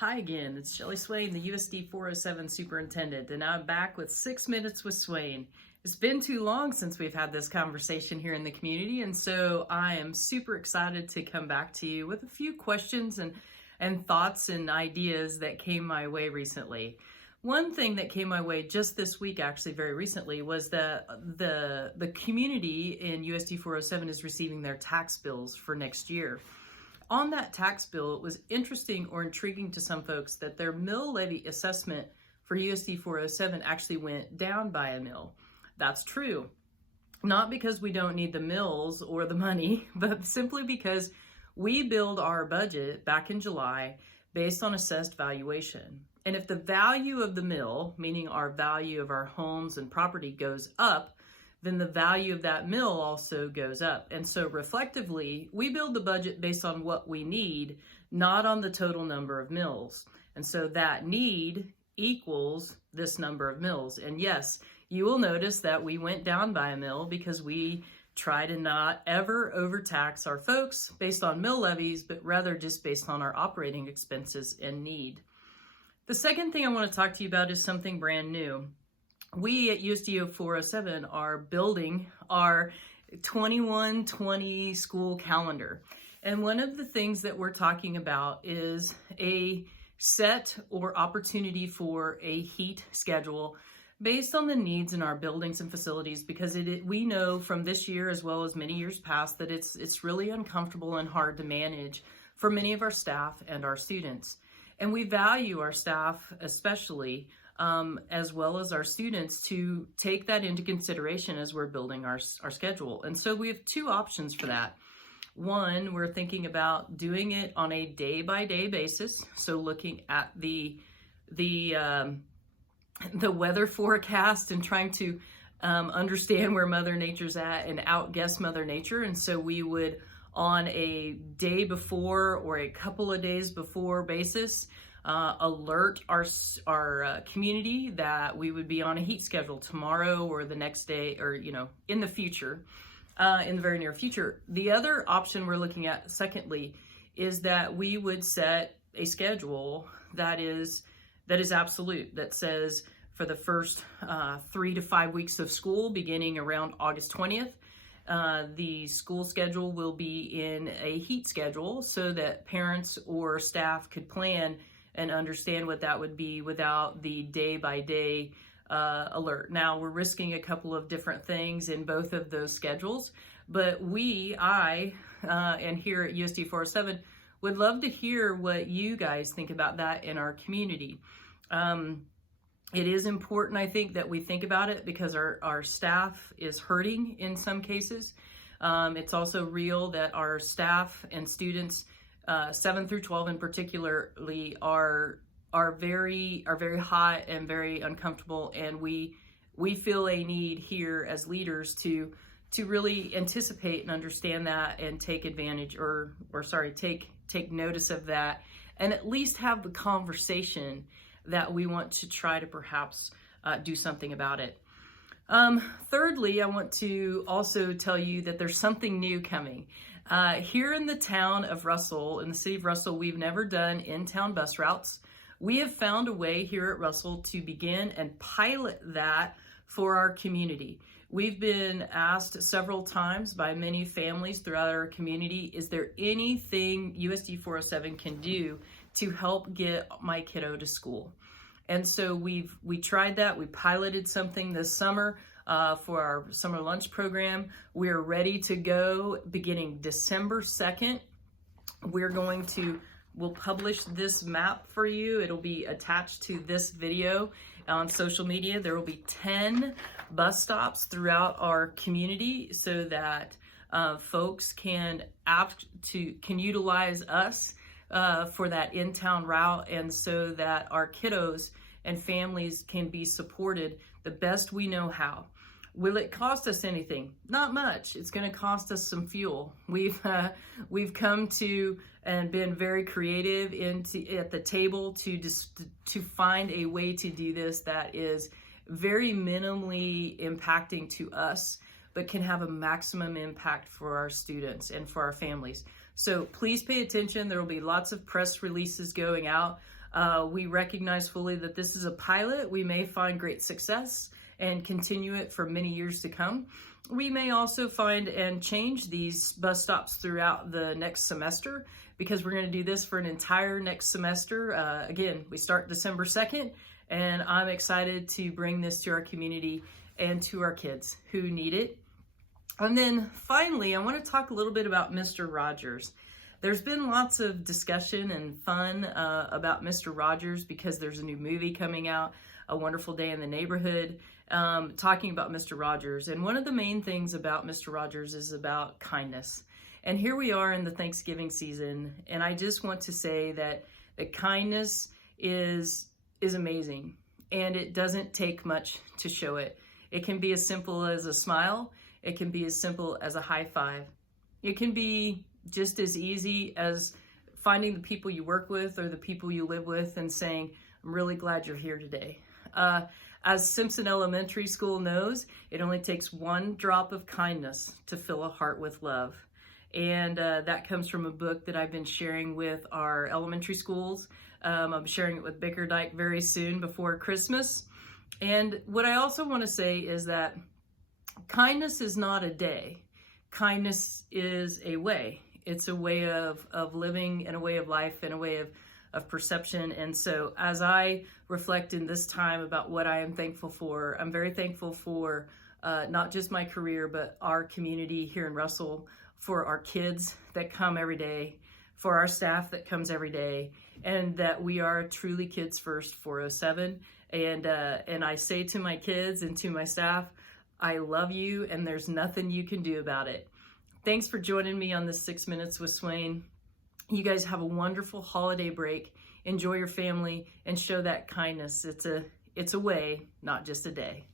Hi again, it's Shelley Swayne, the USD 407 Superintendent, and I'm back with 6 Minutes with Swayne. It's been too long since we've had this conversation here in the community, and so I am super excited to come back to you with a few questions and thoughts and ideas that came my way recently. One thing that came my way just this week, actually very recently, was that the community in USD 407 is receiving their tax bills for next year. On that tax bill, it was interesting or intriguing to some folks that their mill levy assessment for USD 407 actually went down by a mill. That's true. Not because we don't need the mills or the money, but simply because we build our budget back in July based on assessed valuation. And if the value of the mill, meaning our value of our homes and property, goes up, then the value of that mill also goes up. And so reflectively, we build the budget based on what we need, not on the total number of mills. And so that need equals this number of mills. And yes, you will notice that we went down by a mill because we try to not ever overtax our folks based on mill levies, but rather just based on our operating expenses and need. The second thing I want to talk to you about is something brand new. We at USD 407 are building our 21-20 school calendar. And one of the things that we're talking about is a set or opportunity for a heat schedule based on the needs in our buildings and facilities, because we know from this year as well as many years past that it's really uncomfortable and hard to manage for many of our staff and our students. And we value our staff especially, as well as our students, to take that into consideration as we're building our schedule. And so we have two options for that. One, we're thinking about doing it on a day-by-day basis. So looking at the weather forecast and trying to understand where Mother Nature's at and outguess Mother Nature. And so we would, on a day before or a couple of days before basis, alert our community that we would be on a heat schedule tomorrow or the next day, or in the future, in the very near future. The other option we're looking at, secondly, is that we would set a schedule that is absolute, that says for the first 3 to 5 weeks of school, beginning around August 20th, the school schedule will be in a heat schedule so that parents or staff could plan and understand what that would be without the day-by-day alert. Now, we're risking a couple of different things in both of those schedules, but I, and here at USD 407, would love to hear what you guys think about that in our community. It is important, I think, that we think about it because our staff is hurting in some cases. It's also real that our staff and students, 7 through 12 in particularly, are very hot and very uncomfortable, and we feel a need here as leaders to really anticipate and understand that and take advantage take notice of that, and at least have the conversation that we want to try to perhaps do something about it. Thirdly, I want to also tell you that there's something new coming. Here in the town of Russell, in the city of Russell, we've never done in-town bus routes. We have found a way here at Russell to begin and pilot that for our community. We've been asked several times by many families throughout our community, is there anything USD 407 can do to help get my kiddo to school? And so we tried that. We piloted something this summer for our summer lunch program. We're ready to go beginning December 2nd. We'll publish this map for you. It'll be attached to this video on social media. There will be 10 bus stops throughout our community so that folks can utilize us for that in-town route, and so that our kiddos and families can be supported the best we know how. Will it cost us anything? Not much. It's going to cost us some fuel. We've come to and been very creative at the table to find a way to do this that is very minimally impacting to us, but can have a maximum impact for our students and for our families. So please pay attention. There will be lots of press releases going out We recognize fully that this is a pilot. We may find great success and continue it for many years to come. We may also find and change these bus stops throughout the next semester, because we're going to do this for an entire next semester. Again, we start December 2nd, and I'm excited to bring this to our community and to our kids who need it. And then finally, I want to talk a little bit about Mr. Rogers. There's been lots of discussion and fun about Mr. Rogers because there's a new movie coming out, A Wonderful Day in the Neighborhood, talking about Mr. Rogers. And one of the main things about Mr. Rogers is about kindness. And here we are in the Thanksgiving season, and I just want to say that the kindness is amazing, and it doesn't take much to show it. It can be as simple as a smile. It can be as simple as a high five. It can be just as easy as finding the people you work with or the people you live with and saying, I'm really glad you're here today. As Simpson Elementary School knows, it only takes one drop of kindness to fill a heart with love. And that comes from a book that I've been sharing with our elementary schools. I'm sharing it with Bickerdike very soon before Christmas. And what I also want to say is that kindness is not a day. Kindness is a way. It's a way of living and a way of life and a way of perception. And so as I reflect in this time about what I am thankful for, I'm very thankful for not just my career, but our community here in Russell, for our kids that come every day, for our staff that comes every day, and that we are truly Kids First 407. And I say to my kids and to my staff, I love you, and there's nothing you can do about it. Thanks for joining me on this 6 Minutes with Swayne. You guys have a wonderful holiday break. Enjoy your family and show that kindness. It's a way, not just a day.